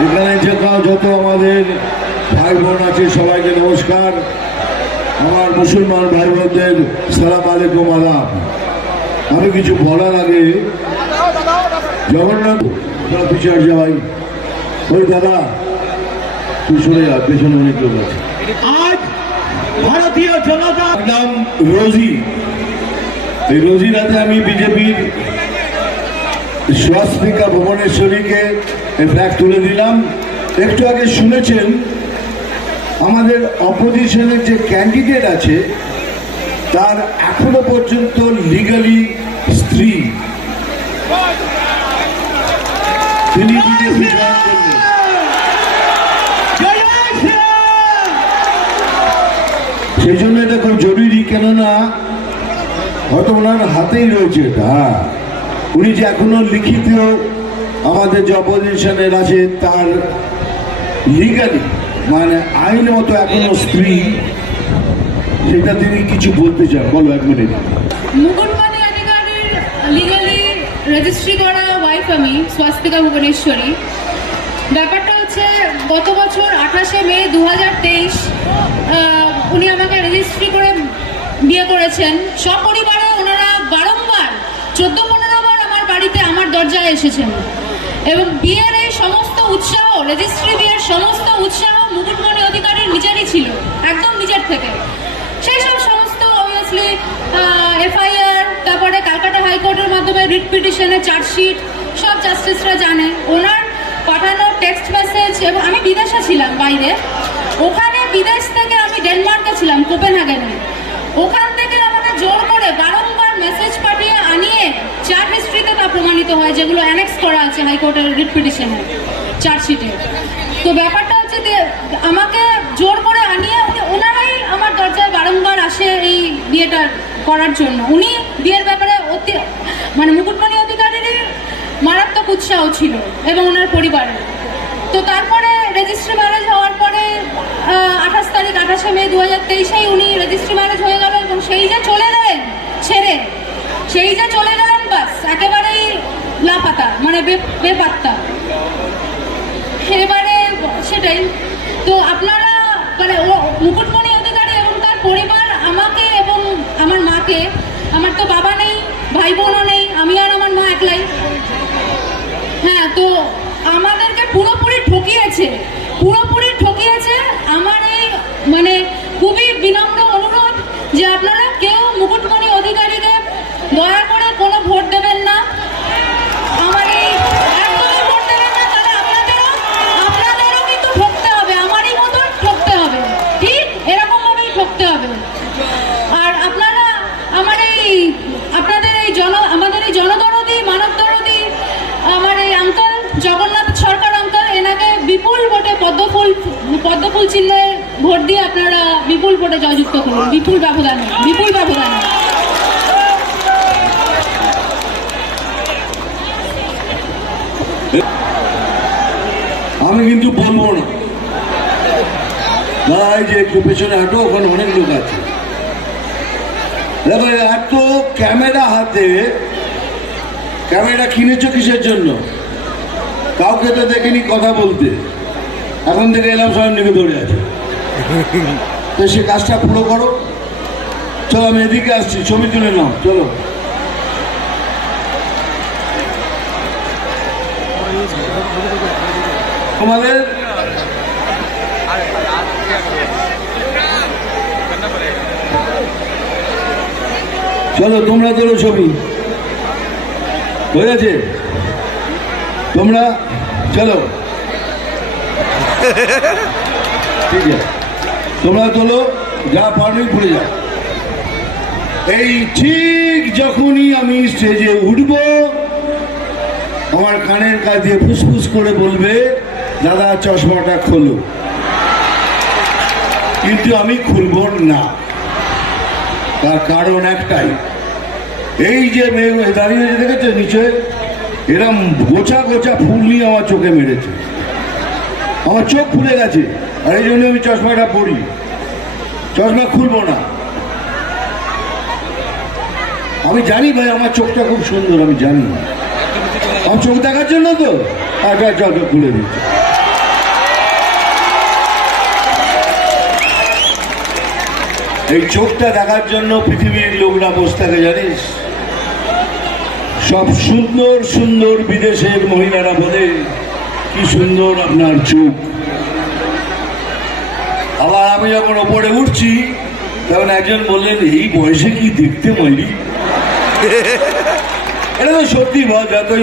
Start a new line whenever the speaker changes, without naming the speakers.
এখানে যত যত আমাদের ভাই বোন আছে সবাইকে নমস্কার। আমার মুসলমান ভাই বোনদের সালাম আলাইকুম আলাম আমি কিছু বলার আগে জগন্নাথ অফিসার যাই ওই দাদা তুই সরে যা পেছনে অনেক লোক আছে।
আজ ভারতীয় জনতা
নাম রোজি। এই রোজিরাতে আমি বিজেপির স্বাস্তিকা ভুবনেশ্বরীকে ফ্ল্যাগ তুলে দিলাম। একটু আগে শুনেছেন, আমাদের অপোজিশনের যে ক্যান্ডিডেট আছে, তার এখনও পর্যন্ত লিগালি স্ত্রী। তিনি! সেই জন্য এটা খুব জরুরি, কেননা হয়তো ওনার হাতেই রয়েছে এটা হ্যাঁ। উনি যে এখনও লিখিত আমাদের যে অপোজিশনের আছে তার লিগালি মানে আইন মতো এখনও স্ত্রী, সেটা তিনি কিছু বলতে চান। বলো এক মিনিট।
মুকুটমণি অধিকারীর রেজিস্ট্রি করা ওয়াইফ আমি স্বাস্তিকা ভুবনেশ্বরী। ব্যাপারটা হচ্ছে, গত বছর আঠাশে মে দু হাজার তেইশ উনি আমাকে রেজিস্ট্রি করে বিয়ে করেছেন। সপরিবারে ওনারা বারংবার, চোদ্দ পনেরো বার আমার বাড়িতে আমার দরজায় এসেছেন। এবং বিয়ের এই সমস্ত উৎসাহ রেজিস্ট্রি বিয়ের সমস্ত উৎসাহ মুকুটমণি অধিকারীর নিজেরই ছিল, একদম নিজের থেকে। সেই সব সমস্ত অবভিয়াসলি এফআইআর তারপরে ক্যালকাটা হাইকোর্টের মাধ্যমে রিট পিটিশনের চার্জশিট সব জাস্টিসরা জানে। ওনার পাঠানো টেক্সট মেসেজ এবং আমি বিদেশে ছিলাম বাইরে। ওখানে বিদেশ থেকে আমি ডেনমার্কে ছিলাম কোপেনহাগেনে ওখান থেকে আমাকে জোর করে বারংবার মেসেজ পাঠিয়ে চার্জ হিস্ট্রিতে তা প্রমাণিত হয়, যেগুলো অ্যানেক্স করা আছে হাইকোর্টের রিট পিটিশনে চার্জশিটে তো ব্যাপারটা হচ্ছে যে, আমাকে জোর করে আনিয়ে ওনারাই আমার দরজায় বারংবার আসে এই বিয়েটা করার জন্য। উনি বিয়ের ব্যাপারে অতি মানে মুকুটমণি অধিকারীরই মারাত্মক উৎসাহ ছিল এবং ওনার পরিবারের। তো তারপরে রেজিস্ট্রি ম্যারেজ হওয়ার পরে আঠাশ তারিখ, আঠাশে মে দু হাজার তেইশেই উনি রেজিস্ট্রি ম্যারেজ হয়ে গেল এবং সেই যে চলে গেলেন, ছেড়ে, সেই যে চলে লাপাতা মানে বেপাত্তা। এবারে সেটাই। তো আপনারা মানে ও মুকুটমণি অধিকারী এবং তার পরিবার আমাকে এবং আমার মাকে, আমার তো বাবা নেই ভাই বোনও নেই, আমি আর আমার মা একলাই। হ্যাঁ তো আমাদেরকে পুরোপুরি ঠকিয়েছে। পুরোপুরি ঠকিয়েছে আমার এই মানে খুবই বিনম্র অনুরোধ যে আপনারা কেউ মুকুটমণি অধিকারীকে দয়া করে কোনো ভোট দেবেন না আমার এই একদমই ভোট দেবেন না তাহলে আপনাদেরও আপনাদেরও কিন্তু ঠকতে হবে আমারই মতন ঠকতে হবে ঠিক এরকম ঠকতে হবে। আর আপনারা আমার এই, আপনাদের এই জন, আমাদের এই জনদরদি মানব দরদি আমার এই আঙ্কাল, জগন্নাথ সরকার আঙ্কাল, এনাকে বিপুল ভোটে পদ্মফুল পদ্মফুল চিহ্নে ভোট দিয়ে আপনারা বিপুল ভোটে জয়যুক্ত করুন। বিপুল ব্যবধানে বিপুল ব্যবধানে।
আমি কিন্তু বলব না। দাদা যে একটু পেছনে হাঁটো, ওখানে অনেক লোক আছে। দেখো এত ক্যামেরা হাতে। ক্যামেরা কিনেছো কিসের জন্য? কাউকে তো দেখিনি কথা বলতে। এখন থেকে এলাম সবাই নিকে ধরে আছে। তো সে কাজটা পুরো করো। চলো, আমি এদিকে আসছি, ছবি তুলে নাও, চলো। আমাদের চলো, তোমরা তোলো ছবি। গেছে তোমরা, চলো। ঠিক আছে। তোমরা তোলো যা পারবে ঘুরে যাও। এই ঠিক যখনই আমি স্টেজে উঠবো, আমার কানের কাছে ফুসফুস করে বলবে, দাদা, চশমাটা খোলো। কিন্তু আমি খুলব না। তার কারণ একটাই। এই যে মেয়ে দাঁড়িয়ে দেখেছ নিচে? এরম গোছা গোছা ফুল নিয়ে আমার চোখে মেরেছে। আমার চোখ ফুলে গেছে। আর এই জন্য আমি চশমাটা পরি। চশমা খুলবো না। আমি জানি ভাই আমার চোখটা খুব সুন্দর আমি জানি। আমার চোখ দেখার জন্য তো? আর আচ্ছা আচ্ছা, খুলে দিচ্ছি। এই চোখটা দেখার জন্য পৃথিবীর লোকরা বসে থাকে, জানিস? সব সুন্দর সুন্দর বিদেশের মহিলারা বলে, কি সুন্দর আপনার চোখ। আবার আমি যখন ওপরে উঠছি, তখন একজন বললেন, এই বয়সে কি দেখতে ময়ূরী এটা তো সত্যি যতই